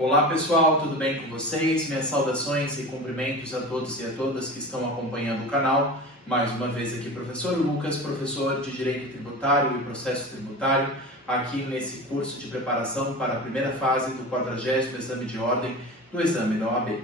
Olá pessoal, tudo bem com vocês? Minhas saudações e cumprimentos a todos e a todas que estão acompanhando o canal. Mais uma vez aqui, professor Lucas, professor de Direito Tributário e Processo Tributário, aqui nesse curso de preparação para a primeira fase do 40º Exame de Ordem do Exame da OAB.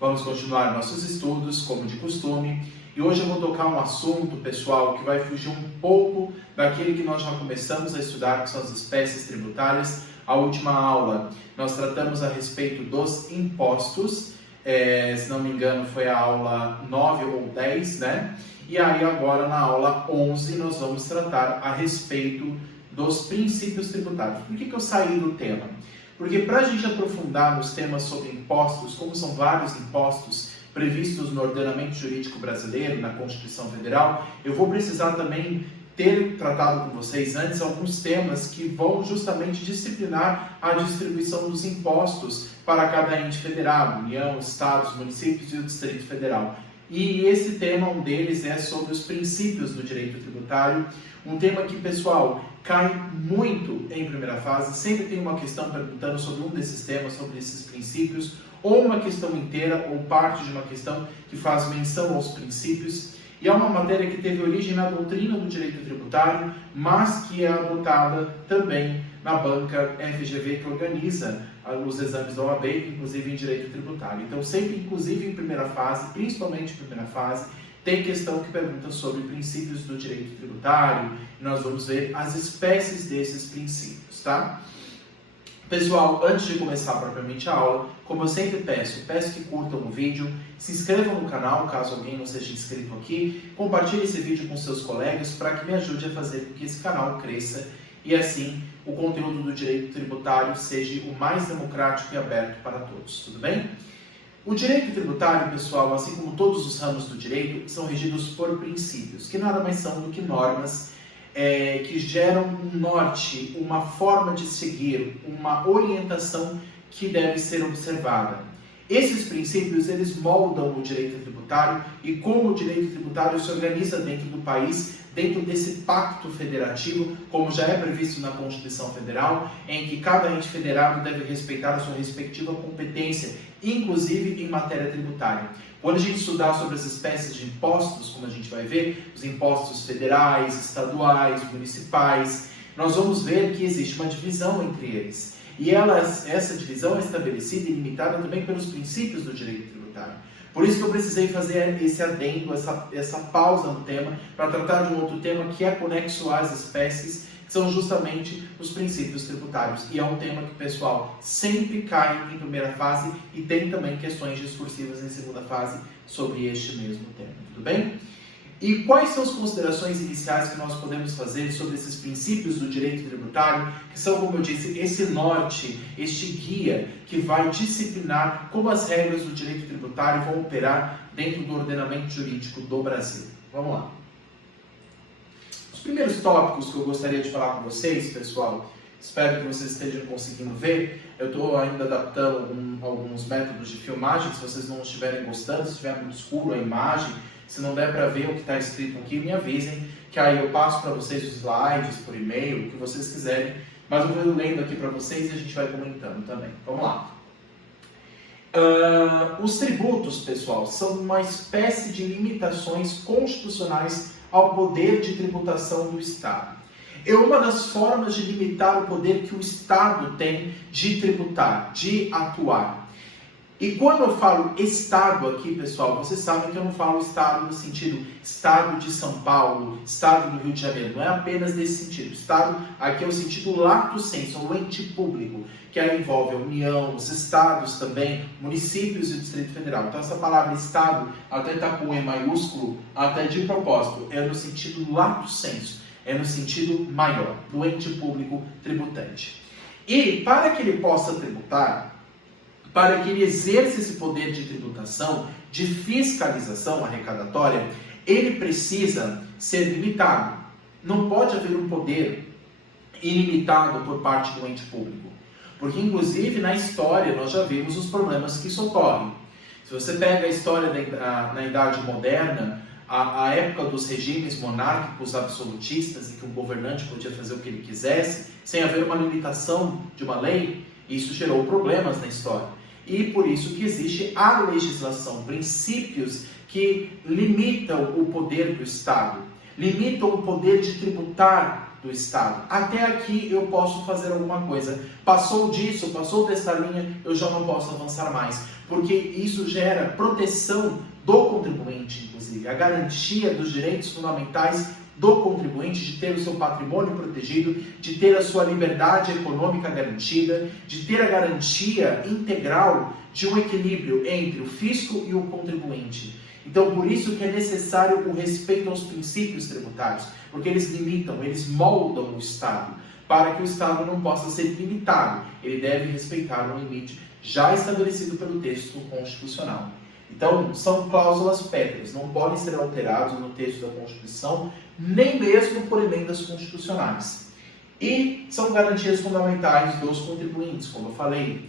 Vamos continuar nossos estudos, como de costume, e hoje eu vou tocar um assunto, pessoal, que vai fugir um pouco daquele que nós já começamos a estudar, que são as espécies tributárias. A última aula nós tratamos a respeito dos impostos, se não me engano foi a aula 9 ou 10, né? E aí agora na aula 11 nós vamos tratar a respeito dos princípios tributários. Por que eu saí do tema? Porque para a gente aprofundar nos temas sobre impostos, como são vários impostos previstos no ordenamento jurídico brasileiro, na Constituição Federal, eu vou precisar também ter tratado com vocês antes alguns temas que vão justamente disciplinar a distribuição dos impostos para cada ente federado, União, Estados, municípios e o Distrito Federal. E esse tema, um deles, é sobre os princípios do direito tributário, um tema que, pessoal, cai muito em primeira fase, sempre tem uma questão perguntando sobre um desses temas, sobre esses princípios, ou uma questão inteira, ou parte de uma questão que faz menção aos princípios. E é uma matéria que teve origem na doutrina do direito tributário, mas que é adotada também na banca FGV, que organiza os exames da OAB, inclusive em direito tributário. Então, sempre, inclusive em primeira fase, principalmente em primeira fase, tem questão que pergunta sobre princípios do direito tributário, e nós vamos ver as espécies desses princípios, tá? Pessoal, antes de começar propriamente a aula, como eu sempre peço que curtam o vídeo, se inscrevam no canal, caso alguém não seja inscrito aqui, compartilhe esse vídeo com seus colegas para que me ajude a fazer com que esse canal cresça e assim o conteúdo do direito tributário seja o mais democrático e aberto para todos, tudo bem? O direito tributário, pessoal, assim como todos os ramos do direito, são regidos por princípios, que nada mais são do que normas que geram um norte, uma forma de seguir, uma orientação que deve ser observada. Esses princípios, eles moldam o direito tributário e como o direito tributário se organiza dentro do país, dentro desse pacto federativo, como já é previsto na Constituição Federal, em que cada ente federado deve respeitar a sua respectiva competência, inclusive em matéria tributária. Quando a gente estudar sobre as espécies de impostos, como a gente vai ver, os impostos federais, estaduais, municipais, nós vamos ver que existe uma divisão entre eles. E essa divisão é estabelecida e limitada também pelos princípios do direito tributário. Por isso que eu precisei fazer esse adendo, essa pausa no tema, para tratar de um outro tema que é conexo às espécies, que são justamente os princípios tributários. E é um tema que, pessoal, sempre cai em primeira fase e tem também questões discursivas em segunda fase sobre este mesmo tema, tudo bem? E quais são as considerações iniciais que nós podemos fazer sobre esses princípios do direito tributário, que são, como eu disse, esse norte, este guia que vai disciplinar como as regras do direito tributário vão operar dentro do ordenamento jurídico do Brasil. Vamos lá. Os primeiros tópicos que eu gostaria de falar com vocês, pessoal, espero que vocês estejam conseguindo ver. Eu estou ainda adaptando alguns métodos de filmagem, se vocês não estiverem gostando, se estiver muito escuro a imagem, se não der para ver o que está escrito aqui, me avisem, que aí eu passo para vocês os slides por e-mail, o que vocês quiserem, mas eu vou lendo aqui para vocês e a gente vai comentando também. Vamos lá. Os tributos, pessoal, são uma espécie de limitações constitucionais ao poder de tributação do Estado. É uma das formas de limitar o poder que o Estado tem de tributar, de atuar. E quando eu falo Estado aqui, pessoal, vocês sabem que eu não falo Estado no sentido Estado de São Paulo, Estado do Rio de Janeiro, não é apenas nesse sentido. Estado aqui é o sentido lato sensu, o ente público, que aí envolve a União, os Estados também, municípios e o Distrito Federal. Então essa palavra Estado, até está com E maiúsculo, até de propósito, é no sentido lato sensu, é no sentido maior, do ente público tributante. E para que ele possa tributar, para que ele exerça esse poder de tributação, de fiscalização arrecadatória, ele precisa ser limitado. Não pode haver um poder ilimitado por parte do ente público. Porque, inclusive, na história, nós já vimos os problemas que isso ocorre. Se você pega a história na Idade Moderna, a época dos regimes monárquicos absolutistas, em que o governante podia fazer o que ele quisesse, sem haver uma limitação de uma lei, Isso gerou problemas na história. E por isso que existe a legislação, princípios que limitam o poder do Estado, limitam o poder de tributar do Estado. Até aqui eu posso fazer alguma coisa. Passou disso, passou desta linha, eu já não posso avançar mais. Porque isso gera proteção do contribuinte, inclusive, a garantia dos direitos fundamentais do contribuinte de ter o seu patrimônio protegido, de ter a sua liberdade econômica garantida, de ter a garantia integral de um equilíbrio entre o fisco e o contribuinte. Então, por isso que é necessário o respeito aos princípios tributários, porque eles limitam, eles moldam o Estado, para que o Estado não possa ser limitado. Ele deve respeitar um limite já estabelecido pelo texto constitucional. Então, são cláusulas pétreas, não podem ser alterados no texto da Constituição, nem mesmo por emendas constitucionais. E são garantias fundamentais dos contribuintes, como eu falei.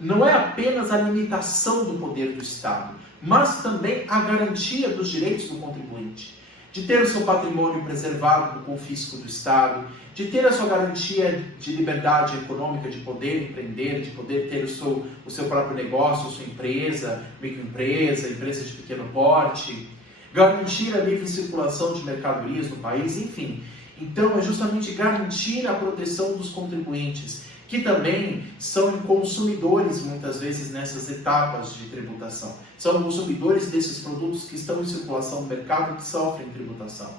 Não é apenas a limitação do poder do Estado, mas também a garantia dos direitos do contribuinte, de ter o seu patrimônio preservado do confisco do Estado, de ter a sua garantia de liberdade econômica, de poder empreender, de poder ter o seu próprio negócio, sua empresa, microempresa, empresa de pequeno porte, garantir a livre circulação de mercadorias no país, enfim. Então, é justamente garantir a proteção dos contribuintes, que também são consumidores, muitas vezes, nessas etapas de tributação. São consumidores desses produtos que estão em circulação no mercado que sofrem tributação.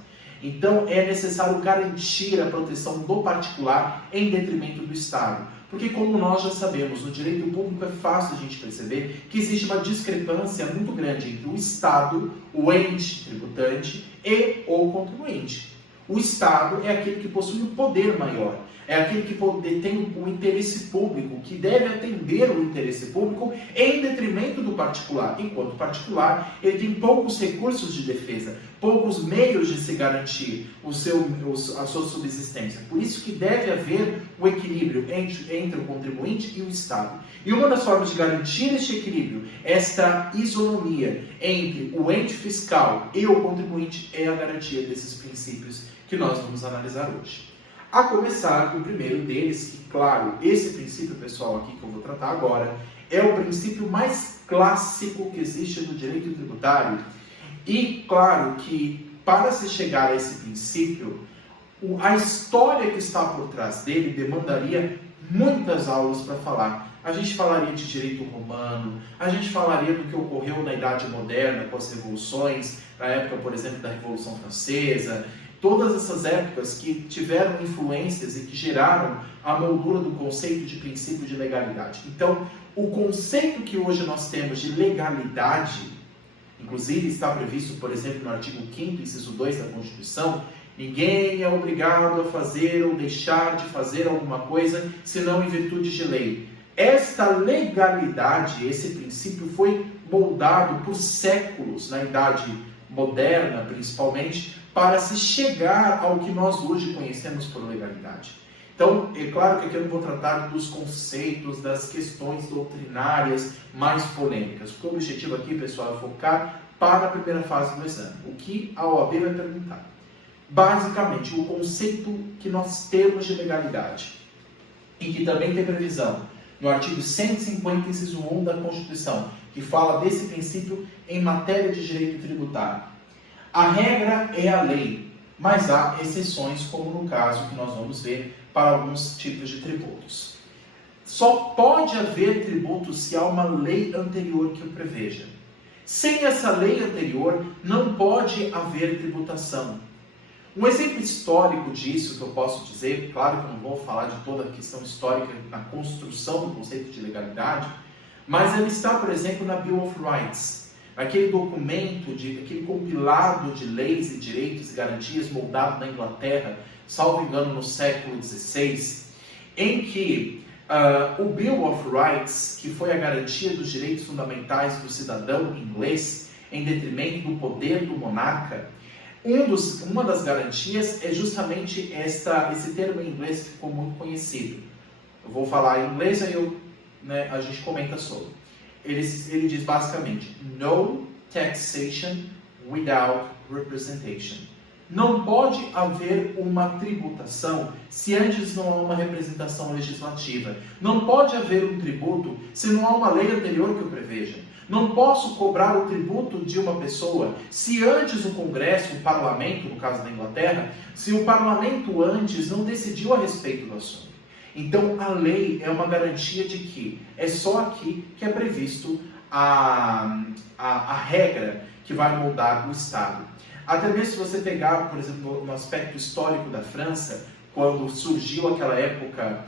Então, é necessário garantir a proteção do particular em detrimento do Estado. Porque, como nós já sabemos, no direito público é fácil a gente perceber que existe uma discrepância muito grande entre o Estado, o ente tributante e o contribuinte. O Estado é aquele que possui o poder maior, é aquele que tem o interesse público, que deve atender o interesse público em detrimento do particular. Enquanto o particular, ele tem poucos recursos de defesa, poucos meios de se garantir a sua subsistência. Por isso que deve haver o equilíbrio entre o contribuinte e o Estado. E uma das formas de garantir este equilíbrio, esta isonomia entre o ente fiscal e o contribuinte, é a garantia desses princípios que nós vamos analisar hoje. A começar, o primeiro deles, que, claro, esse princípio, pessoal, aqui que eu vou tratar agora, é o princípio mais clássico que existe no direito tributário. E, claro, que para se chegar a esse princípio, a história que está por trás dele demandaria muitas aulas para falar. A gente falaria de direito romano, a gente falaria do que ocorreu na Idade Moderna com as revoluções, na época, por exemplo, da Revolução Francesa, todas essas épocas que tiveram influências e que geraram a moldura do conceito de princípio de legalidade. Então, o conceito que hoje nós temos de legalidade, inclusive está previsto, por exemplo, no artigo 5º, inciso 2 da Constituição, ninguém é obrigado a fazer ou deixar de fazer alguma coisa, senão em virtude de lei. Esta legalidade, esse princípio foi moldado por séculos, na Idade Moderna principalmente, para se chegar ao que nós hoje conhecemos por legalidade. Então, é claro que aqui eu não vou tratar dos conceitos, das questões doutrinárias mais polêmicas, porque o objetivo aqui, pessoal, é focar para a primeira fase do exame, o que a OAB vai perguntar. Basicamente, o conceito que nós temos de legalidade, e que também tem previsão no artigo 150, inciso 1 da Constituição, que fala desse princípio em matéria de direito tributário. A regra é a lei, mas há exceções, como no caso que nós vamos ver para alguns tipos de tributos. Só pode haver tributo se há uma lei anterior que o preveja. Sem essa lei anterior, não pode haver tributação. Um exemplo histórico disso que eu posso dizer, claro que eu não vou falar de toda a questão histórica na construção do conceito de legalidade, mas ele está, por exemplo, na Bill of Rights, aquele documento, aquele compilado de leis e direitos e garantias moldado na Inglaterra, salvo engano, no século XVI, em que o Bill of Rights, que foi a garantia dos direitos fundamentais do cidadão inglês, em detrimento do poder do monarca, uma das garantias é justamente esse termo em inglês que ficou muito conhecido. Eu vou falar em inglês, aí a gente comenta sobre. Ele diz basicamente, no taxation without representation. Não pode haver uma tributação se antes não há uma representação legislativa. Não pode haver um tributo se não há uma lei anterior que o preveja. Não posso cobrar o tributo de uma pessoa se antes o Congresso, o Parlamento, no caso da Inglaterra, se o Parlamento antes não decidiu a respeito do assunto. Então, a lei é uma garantia de que é só aqui que é previsto a regra que vai moldar o Estado. Até mesmo se você pegar, por exemplo, no aspecto histórico da França, quando surgiu aquela época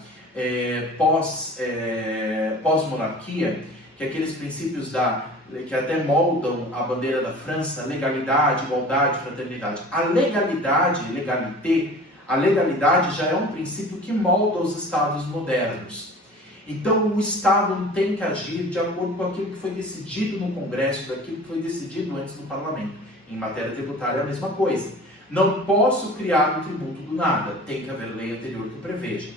pós-monarquia, que aqueles princípios que até moldam a bandeira da França, legalidade, igualdade, fraternidade. A legalidade já é um princípio que molda os Estados modernos. Então, o Estado tem que agir de acordo com aquilo que foi decidido no Congresso, daquilo que foi decidido antes no Parlamento. Em matéria tributária é a mesma coisa. Não posso criar um tributo do nada, tem que haver lei anterior que o preveja.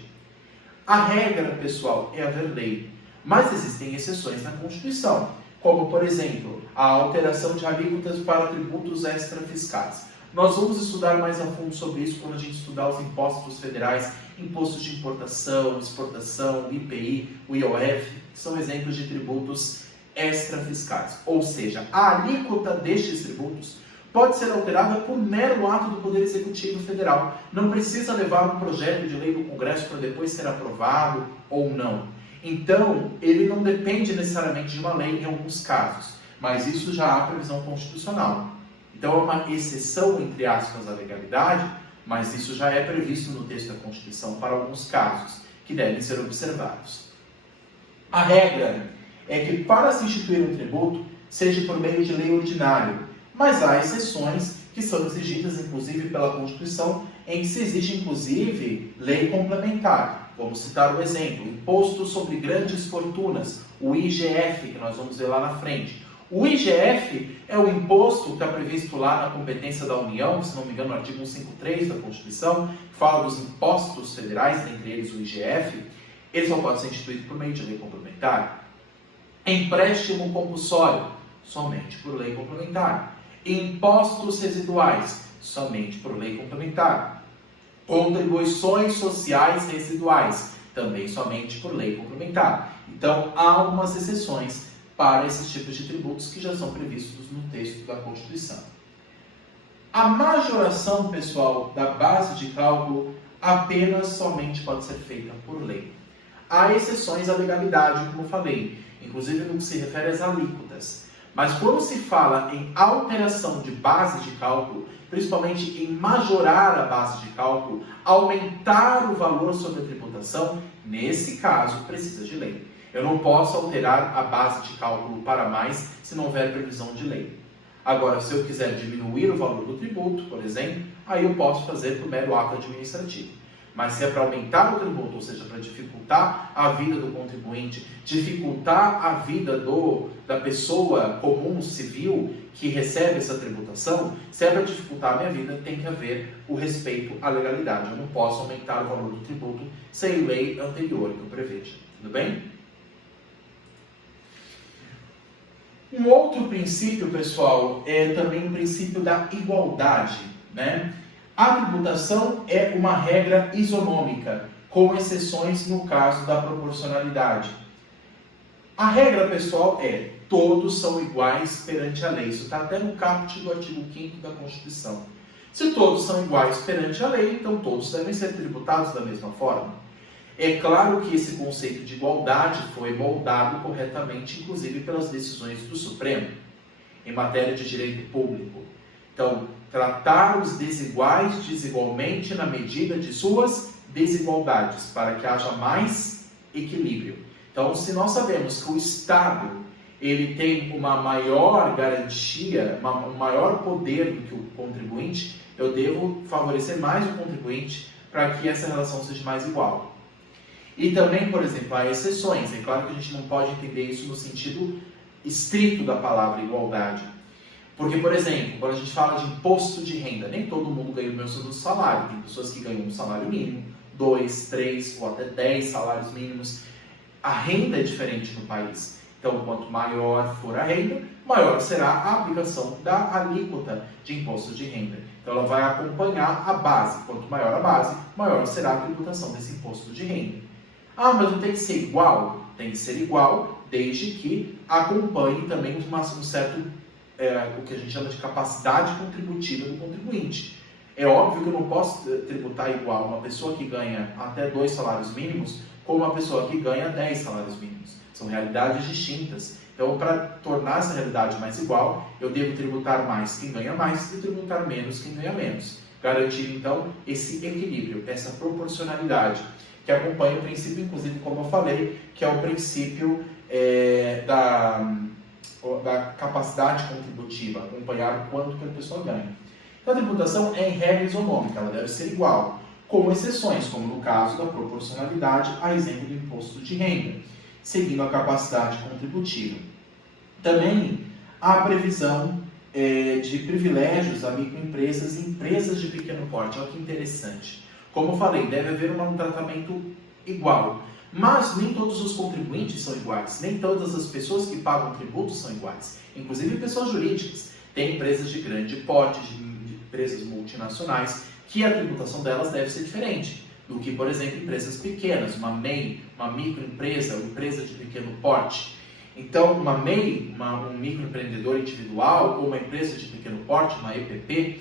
A regra, pessoal, é haver lei, mas existem exceções na Constituição, como, por exemplo, a alteração de alíquotas para tributos extrafiscais. Nós vamos estudar mais a fundo sobre isso quando a gente estudar os impostos federais, impostos de importação, exportação, o IPI, o IOF, que são exemplos de tributos extrafiscais. Ou seja, a alíquota destes tributos pode ser alterada por mero ato do Poder Executivo Federal. Não precisa levar um projeto de lei do Congresso para depois ser aprovado ou não. Então, ele não depende necessariamente de uma lei em alguns casos, mas isso já há previsão constitucional. Então, é uma exceção, entre aspas, à legalidade, mas isso já é previsto no texto da Constituição para alguns casos, que devem ser observados. A regra é que, para se instituir um tributo, seja por meio de lei ordinária, mas há exceções que são exigidas, inclusive, pela Constituição, em que se exige, inclusive, lei complementar. Vamos citar o exemplo, Imposto sobre Grandes Fortunas, o IGF, que nós vamos ver lá na frente. O IGF é o imposto que está previsto lá na competência da União, se não me engano, no artigo 153 da Constituição, que fala dos impostos federais, dentre eles o IGF. Ele só pode ser instituído por meio de lei complementar. Empréstimo compulsório, somente por lei complementar. Impostos residuais, somente por lei complementar. Contribuições sociais residuais, também somente por lei complementar. Então, há algumas exceções para esses tipos de tributos que já são previstos no texto da Constituição. A majoração, pessoal, da base de cálculo apenas somente pode ser feita por lei. Há exceções à legalidade, como eu falei, inclusive no que se refere às alíquotas. Mas quando se fala em alteração de base de cálculo, principalmente em majorar a base de cálculo, aumentar o valor sobre a tributação, nesse caso precisa de lei. Eu não posso alterar a base de cálculo para mais se não houver previsão de lei. Agora, se eu quiser diminuir o valor do tributo, por exemplo, aí eu posso fazer por mero ato administrativo. Mas se é para aumentar o tributo, ou seja, para dificultar a vida do contribuinte, dificultar a vida da pessoa comum, civil, que recebe essa tributação, se é para dificultar a minha vida, tem que haver o respeito à legalidade. Eu não posso aumentar o valor do tributo sem lei anterior que eu preveja. Tudo bem? Um outro princípio, pessoal, é também o princípio da igualdade, né? A tributação é uma regra isonômica, com exceções no caso da proporcionalidade. A regra, pessoal, é todos são iguais perante a lei. Isso está até no caput do artigo 5º da Constituição. Se todos são iguais perante a lei, então todos devem ser tributados da mesma forma. É claro que esse conceito de igualdade foi moldado corretamente, inclusive pelas decisões do Supremo, em matéria de direito público. Então, tratar os desiguais desigualmente na medida de suas desigualdades, para que haja mais equilíbrio. Então, se nós sabemos que o Estado ele tem uma maior garantia, um maior poder do que o contribuinte, eu devo favorecer mais o contribuinte para que essa relação seja mais igual. E também, por exemplo, há exceções. É claro que a gente não pode entender isso no sentido estrito da palavra igualdade. Porque, por exemplo, quando a gente fala de imposto de renda, nem todo mundo ganha o mesmo salário. Tem pessoas que ganham um salário mínimo, 2, 3 ou até 10 salários mínimos. A renda é diferente no país. Então, quanto maior for a renda, maior será a aplicação da alíquota de imposto de renda. Então, ela vai acompanhar a base. Quanto maior a base, maior será a tributação desse imposto de renda. Ah, mas não tem que ser igual? Tem que ser igual, desde que acompanhe também um certo, o que a gente chama de capacidade contributiva do contribuinte. É óbvio que eu não posso tributar igual uma pessoa que ganha até 2 salários mínimos com uma pessoa que ganha 10 salários mínimos. São realidades distintas. Então, para tornar essa realidade mais igual, eu devo tributar mais quem ganha mais e tributar menos quem ganha menos. Garantir, então, esse equilíbrio, essa proporcionalidade, que acompanha o princípio, inclusive, como eu falei, que é o princípio da capacidade contributiva, acompanhar o quanto que a pessoa ganha. Então, a tributação é em regra isonômica, ela deve ser igual, com exceções, como no caso da proporcionalidade, a exemplo do imposto de renda, seguindo a capacidade contributiva. Também há a previsão de privilégios a microempresas e empresas de pequeno porte. Olha que interessante. Como eu falei, deve haver um tratamento igual, mas nem todos os contribuintes são iguais, nem todas as pessoas que pagam tributos são iguais, inclusive pessoas jurídicas. Tem empresas de grande porte, de empresas multinacionais, que a tributação delas deve ser diferente do que, por exemplo, empresas pequenas, uma MEI, uma microempresa, uma empresa de pequeno porte. Então, uma MEI, um microempreendedor individual ou uma empresa de pequeno porte, uma EPP,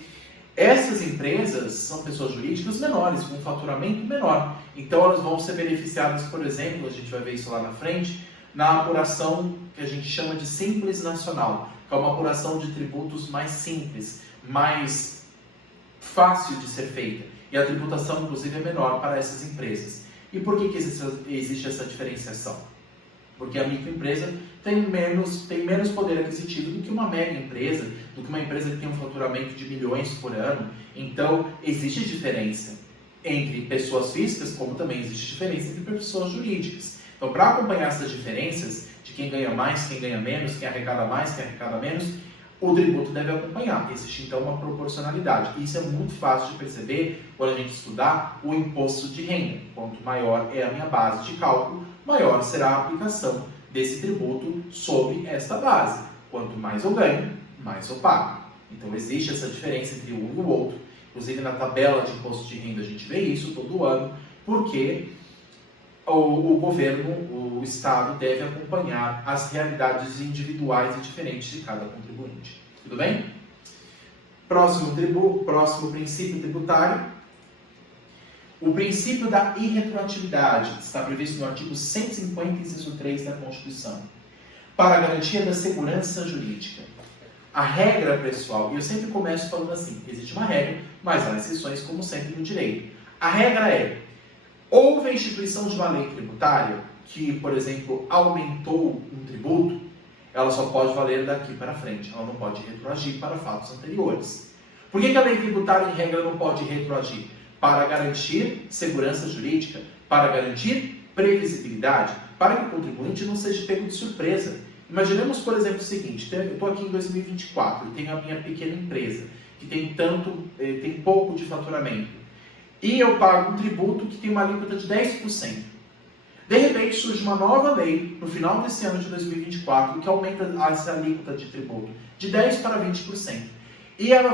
essas empresas são pessoas jurídicas menores, com um faturamento menor. Então, elas vão ser beneficiadas, por exemplo, a gente vai ver isso lá na frente, na apuração que a gente chama de Simples Nacional, que é uma apuração de tributos mais simples, mais fácil de ser feita. E a tributação, inclusive, é menor para essas empresas. E por que existe essa diferenciação? Porque a microempresa tem menos poder aquisitivo do que uma mega empresa, do que uma empresa que tem um faturamento de milhões por ano. Então, existe diferença entre pessoas físicas, como também existe diferença entre pessoas jurídicas. Então, para acompanhar essas diferenças, de quem ganha mais, quem ganha menos, quem arrecada mais, quem arrecada menos, o tributo deve acompanhar. Existe, então, uma proporcionalidade. Isso é muito fácil de perceber quando a gente estudar o imposto de renda. Quanto maior é a minha base de cálculo, maior será a aplicação desse tributo sobre esta base. Quanto mais eu ganho, mais eu pago. Então, existe essa diferença entre um e o outro. Inclusive, na tabela de imposto de renda, a gente vê isso todo ano, porque o governo, o Estado, deve acompanhar as realidades individuais e diferentes de cada contribuinte. Tudo bem? Próximo princípio tributário. O princípio da irretroatividade está previsto no artigo 150, inciso 3 da Constituição, para a garantia da segurança jurídica. A regra, pessoal, e eu sempre começo falando assim, existe uma regra, mas há exceções, como sempre, no direito. A regra é: houve a instituição de uma lei tributária que, por exemplo, aumentou um tributo, ela só pode valer daqui para frente, ela não pode retroagir para fatos anteriores. Por que a lei tributária, em regra, não pode retroagir? Para garantir segurança jurídica, para garantir previsibilidade, para que o contribuinte não seja pego de surpresa. Imaginemos, por exemplo, o seguinte: eu estou aqui em 2024 e tenho a minha pequena empresa, que tem pouco de faturamento, e eu pago um tributo que tem uma alíquota de 10%. De repente surge uma nova lei no final desse ano de 2024 que aumenta essa alíquota de tributo de 10% para 20%. E ela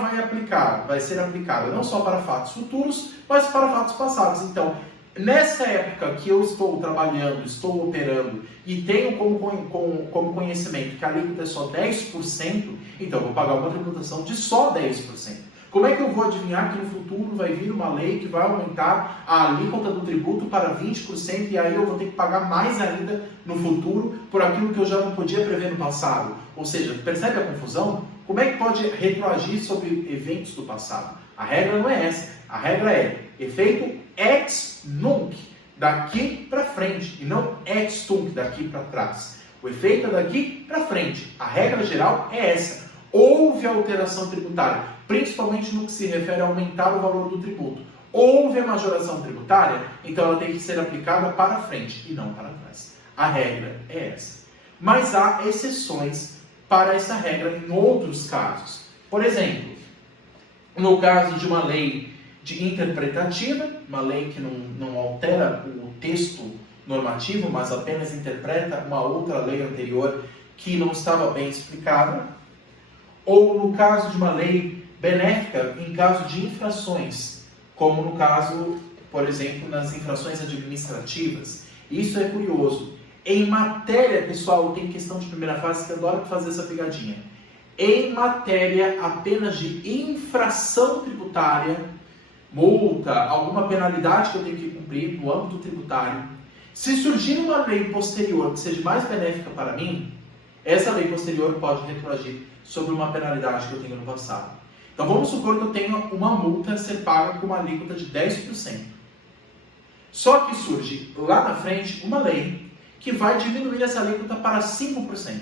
vai ser aplicada não só para fatos futuros, mas para fatos passados. Então, nessa época que eu estou trabalhando, estou operando e tenho como conhecimento que a alíquota é só 10%, então eu vou pagar uma tributação de só 10%. Como é que eu vou adivinhar que no futuro vai vir uma lei que vai aumentar a alíquota do tributo para 20% e aí eu vou ter que pagar mais ainda no futuro por aquilo que eu já não podia prever no passado? Ou seja, percebe a confusão? Como é que pode retroagir sobre eventos do passado? A regra não é essa. A regra é efeito ex nunc, daqui para frente, e não ex tunc, daqui para trás. O efeito é daqui para frente. A regra geral é essa. Houve alteração tributária, principalmente no que se refere a aumentar o valor do tributo. Houve a majoração tributária, então ela tem que ser aplicada para frente e não para trás. A regra é essa. Mas há exceções para essa regra em outros casos. Por exemplo, no caso de uma lei interpretativa, uma lei que não altera o texto normativo, mas apenas interpreta uma outra lei anterior que não estava bem explicada, ou no caso de uma lei benéfica em caso de infrações, como no caso, por exemplo, nas infrações administrativas. Isso é curioso. Em matéria, pessoal, tem questão de primeira fase que adora fazer essa pegadinha. Em matéria apenas de infração tributária, multa, alguma penalidade que eu tenho que cumprir no âmbito tributário, se surgir uma lei posterior que seja mais benéfica para mim, essa lei posterior pode retroagir sobre uma penalidade que eu tenho no passado. Então vamos supor que eu tenho uma multa a ser paga com uma alíquota de 10%. Só que surge lá na frente uma lei que vai diminuir essa alíquota para 5%.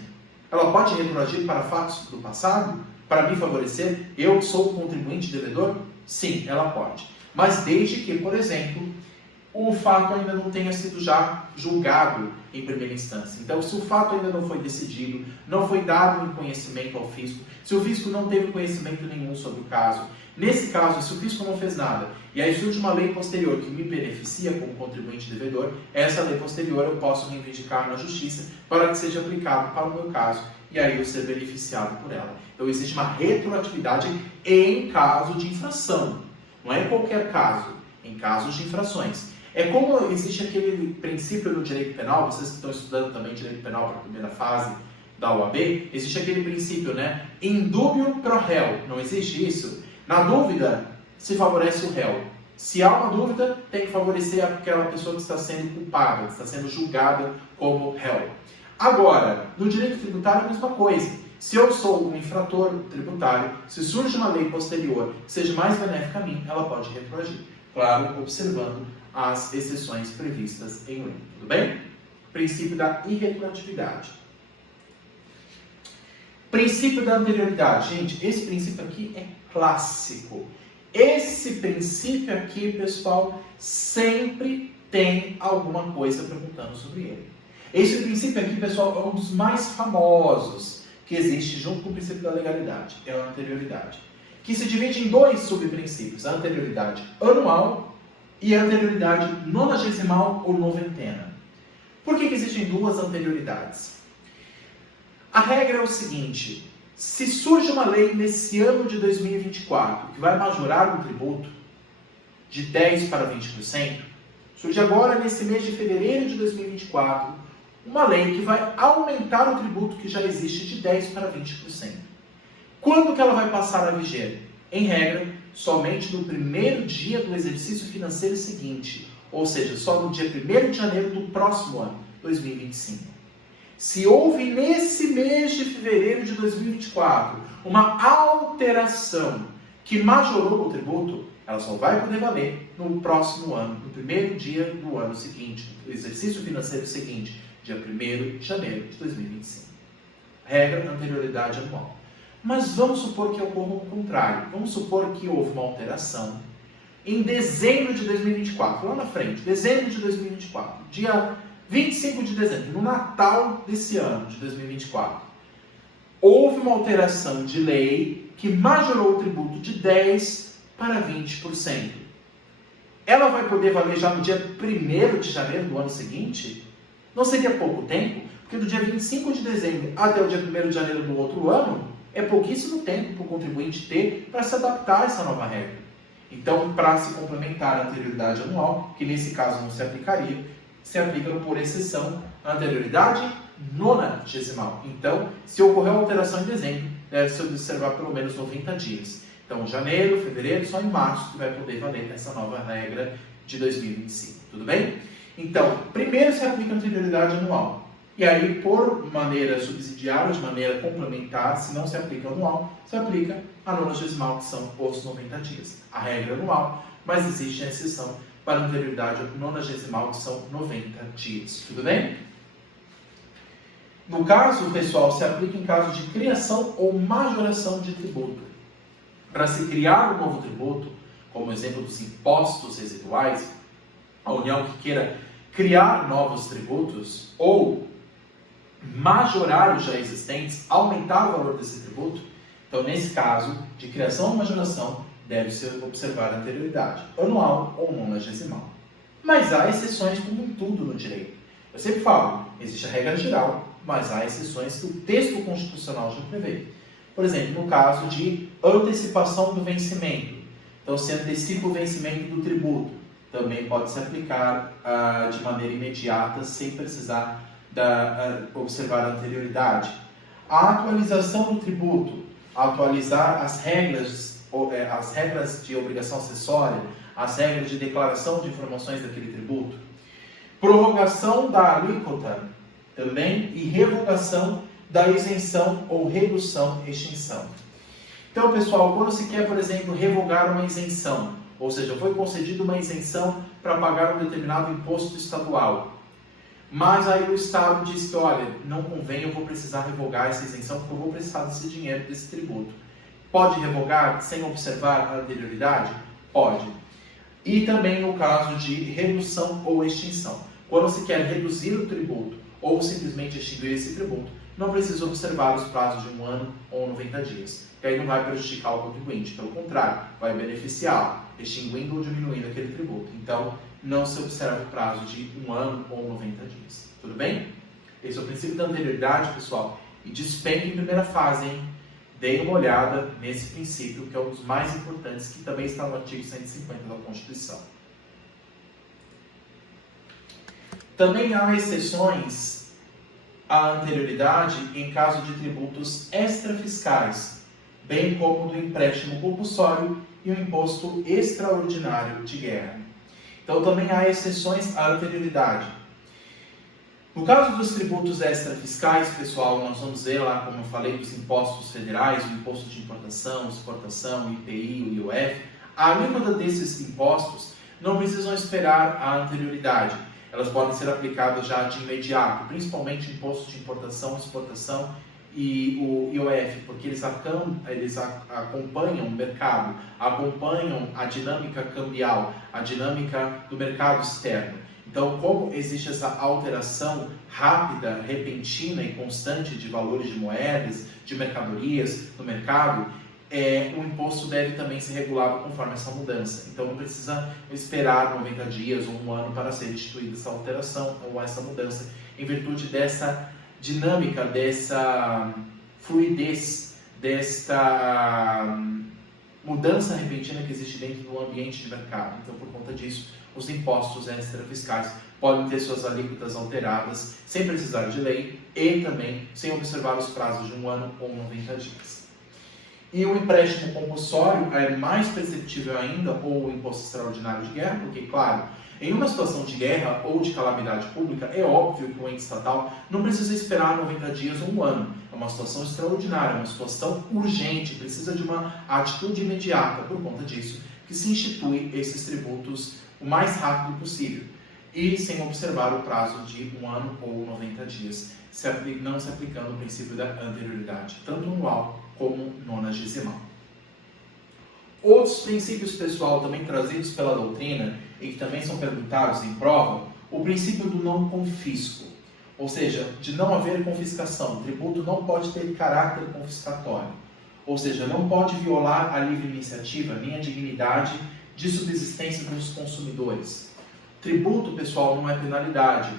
Ela pode retroagir para fatos do passado, para me favorecer? Eu sou contribuinte devedor? Sim, ela pode. Mas desde que, por exemplo, o fato ainda não tenha sido já julgado em primeira instância. Então, se o fato ainda não foi decidido, não foi dado em conhecimento ao fisco, se o fisco não teve conhecimento nenhum sobre o caso, nesse caso, se o fisco não fez nada, e aí surge uma lei posterior que me beneficia como contribuinte devedor, essa lei posterior eu posso reivindicar na justiça para que seja aplicado para o meu caso, e aí eu ser beneficiado por ela. Então, existe uma retroatividade em caso de infração. Não é em qualquer caso, em casos de infrações. É como existe aquele princípio no direito penal, vocês que estão estudando também direito penal para a primeira fase da UAB, existe aquele princípio, né? In dubio pro réu. Não existe isso? Na dúvida, se favorece o réu. Se há uma dúvida, tem que favorecer aquela pessoa que está sendo culpada, que está sendo julgada como réu. Agora, no direito tributário é a mesma coisa. Se eu sou um infrator tributário, se surge uma lei posterior que seja mais benéfica a mim, ela pode retroagir. Claro, observando as exceções previstas em lei. Tudo bem? Princípio da irretroatividade. Princípio da anterioridade. Gente, esse princípio aqui é clássico. Esse princípio aqui, pessoal, sempre tem alguma coisa perguntando sobre ele. Esse princípio aqui, pessoal, é um dos mais famosos que existe junto com o princípio da legalidade, é a anterioridade, que se divide em dois subprincípios, a anterioridade anual e a anterioridade nonagesimal ou noventena. Por que existem duas anterioridades? A regra é o seguinte: se surge uma lei nesse ano de 2024 que vai majorar o tributo de 10% para 20%, surge agora nesse mês de fevereiro de 2024 uma lei que vai aumentar o tributo que já existe de 10% para 20%. Quando que ela vai passar a viger? Em regra, somente no primeiro dia do exercício financeiro seguinte, ou seja, só no dia 1º de janeiro do próximo ano, 2025. Se houve nesse mês de fevereiro de 2024 uma alteração que majorou o tributo, ela só vai poder valer no próximo ano, no primeiro dia do ano seguinte, do exercício financeiro seguinte, dia 1º de janeiro de 2025. Regra, anterioridade anual. Mas vamos supor que ocorra o contrário. Vamos supor que houve uma alteração em dezembro de 2024, lá na frente, dezembro de 2024, dia 25 de dezembro, no Natal desse ano de 2024. Houve uma alteração de lei que majorou o tributo de 10% para 20%. Ela vai poder valer já no dia 1º de janeiro do ano seguinte? Não seria pouco tempo? Porque do dia 25 de dezembro até o dia 1º de janeiro do outro ano, é pouquíssimo tempo para o contribuinte ter para se adaptar a essa nova regra. Então, para se complementar a anterioridade anual, que nesse caso não se aplicaria, se aplica por exceção a anterioridade nonagesimal. Então, se ocorreu alteração em dezembro, deve-se observar pelo menos 90 dias. Então, janeiro, fevereiro, só em março que vai poder valer essa nova regra de 2025. Tudo bem? Então, primeiro se aplica a anterioridade anual. E aí, por maneira subsidiária, de maneira complementar, se não se aplica anual, se aplica a nonagesimal, que são os 90 dias. A regra anual, mas existe a exceção para a anterioridade nonagesimal, que são 90 dias. Tudo bem? No caso, pessoal, se aplica em caso de criação ou majoração de tributo. Para se criar um novo tributo, como exemplo dos impostos residuais, a União que queira criar novos tributos ou majorar os já existentes, aumentar o valor desse tributo, então nesse caso de criação ou majoração, deve-se observar a anterioridade anual ou nonagesimal. Mas há exceções como em tudo no direito. Eu sempre falo, existe a regra geral, mas há exceções que o texto constitucional já prevê. Por exemplo, no caso de antecipação do vencimento. Então, se antecipa o vencimento do tributo, também pode se aplicar de maneira imediata, sem precisar observar a anterioridade. A atualização do tributo, atualizar as regras de obrigação acessória, as regras de declaração de informações daquele tributo. Prorrogação da alíquota também e revogação da isenção ou redução, extinção. Então, pessoal, quando se quer, por exemplo, revogar uma isenção, ou seja, foi concedida uma isenção para pagar um determinado imposto estadual, mas aí o Estado diz que, olha, não convém, eu vou precisar revogar essa isenção porque eu vou precisar desse dinheiro, desse tributo. Pode revogar sem observar a anterioridade? Pode. E também no caso de redução ou extinção. Quando se quer reduzir o tributo ou simplesmente extinguir esse tributo, não precisa observar os prazos de 1 ano ou 90 dias. Que aí não vai prejudicar o contribuinte, pelo contrário, vai beneficiá-lo, extinguindo ou diminuindo aquele tributo. Então, não se observa o prazo de 1 ano ou 90 dias. Tudo bem? Esse é o princípio da anterioridade, pessoal. E despenque em primeira fase, hein? Deem uma olhada nesse princípio, que é um dos mais importantes, que também está no artigo 150 da Constituição. Também há exceções à anterioridade em caso de tributos extrafiscais, bem como do empréstimo compulsório e o imposto extraordinário de guerra. Então, também há exceções à anterioridade. No caso dos tributos extrafiscais, pessoal, nós vamos ver lá, como eu falei, dos impostos federais, o imposto de importação, exportação, o IPI, o IOF. A alíquota desses impostos não precisam esperar a anterioridade. Elas podem ser aplicadas já de imediato, principalmente o imposto de importação, exportação e o IOF, porque eles acompanham o mercado, acompanham a dinâmica cambial, a dinâmica do mercado externo. Então, como existe essa alteração rápida, repentina e constante de valores de moedas, de mercadorias no mercado, o imposto deve também ser regulado conforme essa mudança. Então, não precisa esperar 90 dias ou 1 ano para ser instituída essa alteração ou essa mudança, em virtude dessa dinâmica, dessa fluidez, dessa mudança repentina que existe dentro do ambiente de mercado. Então, por conta disso, os impostos extrafiscais podem ter suas alíquotas alteradas sem precisar de lei e também sem observar os prazos de 1 ano ou 90 dias. E o empréstimo compulsório é mais perceptível ainda, ou o imposto extraordinário de guerra, porque, claro, em uma situação de guerra ou de calamidade pública, é óbvio que o ente estatal não precisa esperar 90 dias ou 1 ano. É uma situação extraordinária, uma situação urgente, precisa de uma atitude imediata. Por conta disso, que se institui esses tributos o mais rápido possível e sem observar o prazo de 1 ano ou 90 dias, não se aplicando o princípio da anterioridade, tanto anual como nonagesimal. Outros princípios, pessoal, também trazidos pela doutrina e que também são perguntados em prova, o princípio do não confisco, ou seja, de não haver confiscação. O tributo não pode ter caráter confiscatório, ou seja, não pode violar a livre iniciativa nem a dignidade de subsistência dos consumidores. Tributo, pessoal, não é penalidade.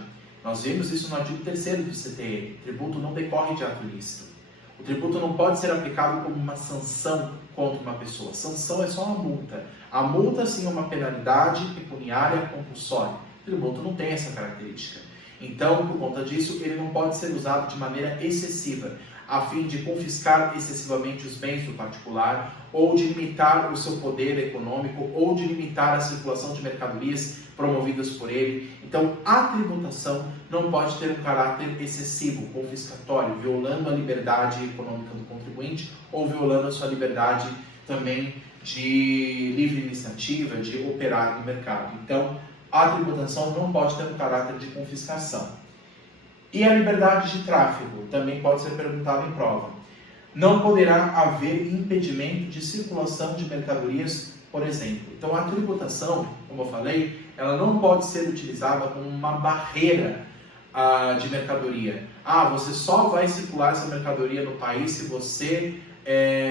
Nós vimos isso no artigo 3º do CTN. Tributo não decorre de ato ilícito. O tributo não pode ser aplicado como uma sanção contra uma pessoa. Sanção é só uma multa. A multa, sim, é uma penalidade pecuniária compulsória. O tributo não tem essa característica. Então, por conta disso, ele não pode ser usado de maneira excessiva, a fim de confiscar excessivamente os bens do particular, ou de limitar o seu poder econômico, ou de limitar a circulação de mercadorias promovidas por ele. Então, a tributação não pode ter um caráter excessivo, confiscatório, violando a liberdade econômica do contribuinte, ou violando a sua liberdade também de livre iniciativa, de operar no mercado. Então, a tributação não pode ter um caráter de confiscação. E a liberdade de tráfego também pode ser perguntada em prova. Não poderá haver impedimento de circulação de mercadorias, por exemplo. Então, a tributação, como eu falei, ela não pode ser utilizada como uma barreira de mercadoria. Você só vai circular essa mercadoria no país se você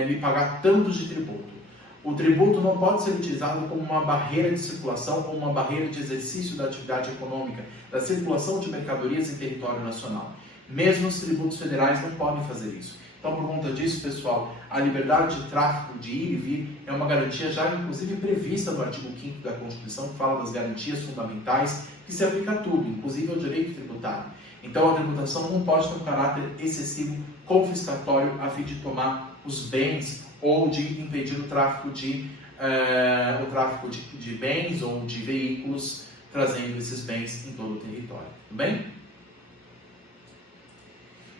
me pagar tantos de tributo. O tributo não pode ser utilizado como uma barreira de circulação ou uma barreira de exercício da atividade econômica, da circulação de mercadorias em território nacional. Mesmo os tributos federais não podem fazer isso. Então, por conta disso, pessoal, a liberdade de tráfego, de ir e vir, é uma garantia já, inclusive, prevista no artigo 5º da Constituição, que fala das garantias fundamentais, que se aplica a tudo, inclusive ao direito tributário. Então, a tributação não pode ter um caráter excessivo, confiscatório, a fim de tomar os bens ou de impedir o tráfico de bens ou de veículos, trazendo esses bens em todo o território. Tudo bem?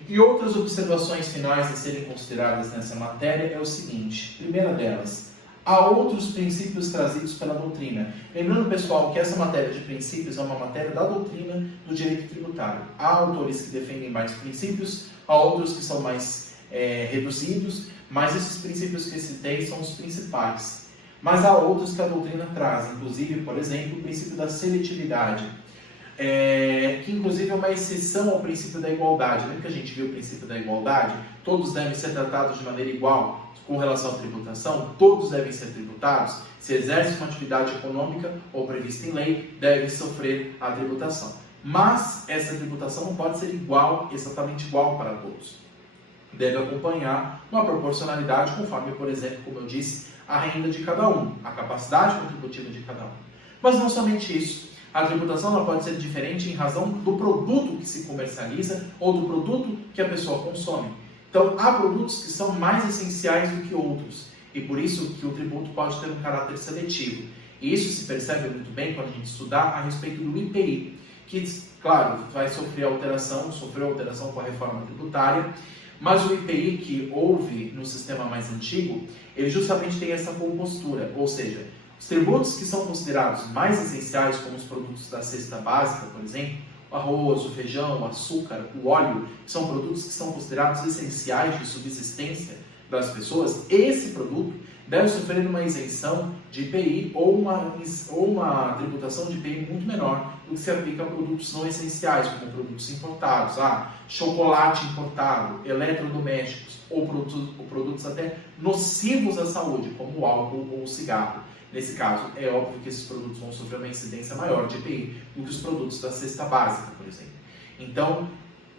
E outras observações finais a serem consideradas nessa matéria é o seguinte: primeira delas, há outros princípios trazidos pela doutrina. Lembrando, pessoal, que essa matéria de princípios é uma matéria da doutrina do direito tributário. Há autores que defendem mais princípios, há outros que são mais reduzidos, mas esses princípios que citei são os principais. Mas há outros que a doutrina traz, inclusive, por exemplo, o princípio da seletividade, que inclusive é uma exceção ao princípio da igualdade. Lembra que a gente viu o princípio da igualdade? Todos devem ser tratados de maneira igual com relação à tributação, todos devem ser tributados. Se exerce uma atividade econômica ou prevista em lei, deve sofrer a tributação. Mas essa tributação não pode ser igual, exatamente igual para todos. Deve acompanhar uma proporcionalidade conforme, por exemplo, como eu disse, a renda de cada um, a capacidade contributiva de cada um. Mas não somente isso. A tributação ela pode ser diferente em razão do produto que se comercializa ou do produto que a pessoa consome. Então, há produtos que são mais essenciais do que outros, e por isso que o tributo pode ter um caráter seletivo. E isso se percebe muito bem quando a gente estudar a respeito do IPI, que, claro, vai sofreu alteração com a reforma tributária, mas o IPI que houve no sistema mais antigo, ele justamente tem essa compostura, ou seja, os tributos que são considerados mais essenciais, como os produtos da cesta básica, por exemplo, o arroz, o feijão, o açúcar, o óleo, são produtos que são considerados essenciais de subsistência das pessoas. Esse produto deve sofrer uma isenção de IPI ou uma tributação de IPI muito menor do que se aplica a produtos não essenciais, como produtos importados, chocolate importado, eletrodomésticos ou produtos até nocivos à saúde, como o álcool ou o cigarro. Nesse caso, é óbvio que esses produtos vão sofrer uma incidência maior de IPI do que os produtos da cesta básica, por exemplo. Então,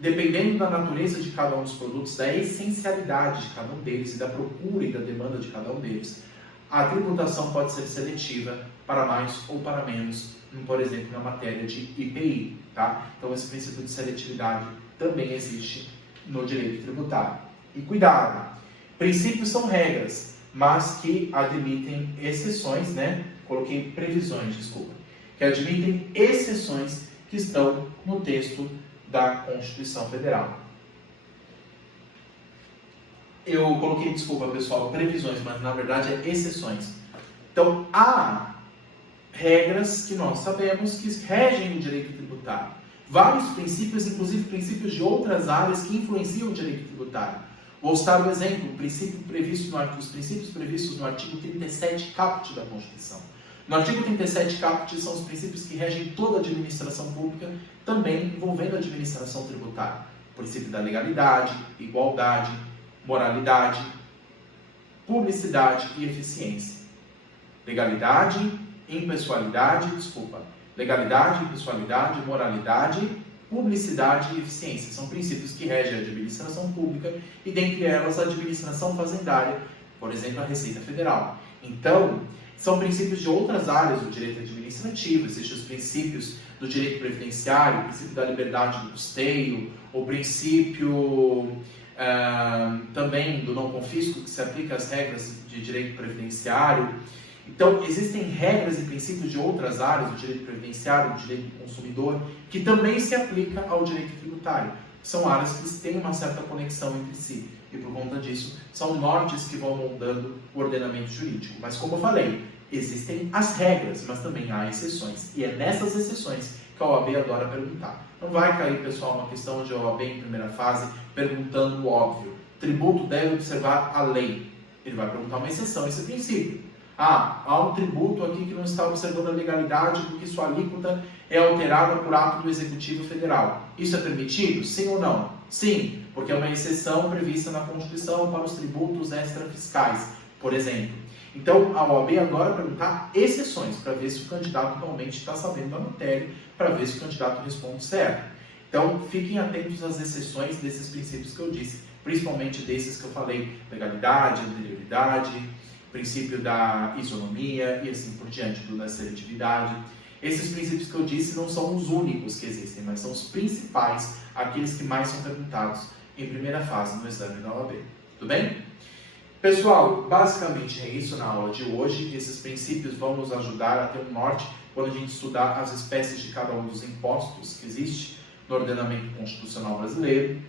dependendo da natureza de cada um dos produtos, da essencialidade de cada um deles e da procura e da demanda de cada um deles, a tributação pode ser seletiva para mais ou para menos, por exemplo, na matéria de IPI. Tá? Então, esse princípio de seletividade também existe no direito tributário. E cuidado, princípios são regras, mas que admitem exceções, Coloquei previsões, desculpa. Que admitem exceções que estão no texto da Constituição Federal. Eu coloquei, desculpa pessoal, previsões, mas na verdade é exceções. Então, há regras que nós sabemos que regem o direito tributário. Vários princípios, inclusive princípios de outras áreas que influenciam o direito tributário. Vou citar um exemplo, os princípios previstos no artigo 37 caput da Constituição. No artigo 37 caput são os princípios que regem toda a administração pública, também envolvendo a administração tributária. O princípio da legalidade, igualdade, moralidade, publicidade e eficiência. Legalidade, impessoalidade, moralidade, publicidade e eficiência. São princípios que regem a administração pública e, dentre elas, a administração fazendária, por exemplo, a Receita Federal. Então, são princípios de outras áreas do direito administrativo. Existem os princípios do direito previdenciário, o princípio da liberdade do custeio, o princípio também do não confisco, que se aplica às regras de direito previdenciário. Então, existem regras e princípios de outras áreas do direito previdenciário, do direito do consumidor, que também se aplica ao direito tributário. São áreas que têm uma certa conexão entre si. E, por conta disso, são nortes que vão moldando o ordenamento jurídico. Mas, como eu falei, existem as regras, mas também há exceções. E é nessas exceções que a OAB adora perguntar. Não vai cair, pessoal, uma questão de OAB em primeira fase, perguntando o óbvio. Tributo deve observar a lei. Ele vai perguntar uma exceção a esse princípio. Há um tributo aqui que não está observando a legalidade porque sua alíquota é alterada por ato do Executivo Federal. Isso é permitido? Sim ou não? Sim, porque é uma exceção prevista na Constituição para os tributos extrafiscais, por exemplo. Então, a OAB agora perguntar exceções, para ver se o candidato realmente está sabendo da matéria, para ver se o candidato responde certo. Então, fiquem atentos às exceções desses princípios que eu disse, principalmente desses que eu falei, legalidade, anterioridade, princípio da isonomia e assim por diante, da seletividade. Esses princípios que eu disse não são os únicos que existem, mas são os principais, aqueles que mais são perguntados em primeira fase no exame da OAB. Tudo bem? Pessoal, basicamente é isso na aula de hoje. Esses princípios vão nos ajudar a ter um norte quando a gente estudar as espécies de cada um dos impostos que existe no ordenamento constitucional brasileiro.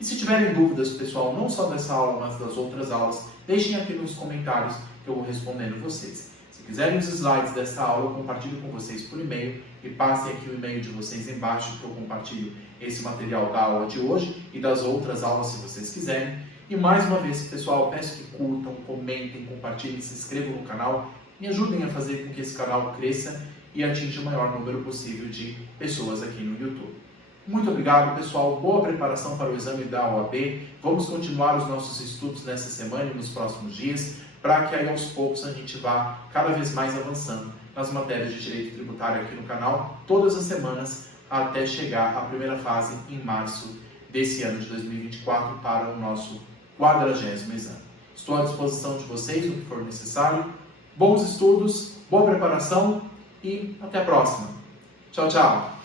E se tiverem dúvidas, pessoal, não só dessa aula, mas das outras aulas, deixem aqui nos comentários que eu vou respondendo vocês. Se quiserem os slides dessa aula, eu compartilho com vocês por e-mail e passem aqui o e-mail de vocês embaixo que eu compartilho esse material da aula de hoje e das outras aulas se vocês quiserem. E mais uma vez, pessoal, peço que curtam, comentem, compartilhem, se inscrevam no canal, me ajudem a fazer com que esse canal cresça e atinja o maior número possível de pessoas aqui no YouTube. Muito obrigado, pessoal. Boa preparação para o exame da OAB. Vamos continuar os nossos estudos nessa semana e nos próximos dias, para que aí aos poucos a gente vá cada vez mais avançando nas matérias de direito tributário aqui no canal, todas as semanas, até chegar à primeira fase em março desse ano de 2024 para o nosso 40º exame. Estou à disposição de vocês no que for necessário. Bons estudos, boa preparação e até a próxima. Tchau, tchau!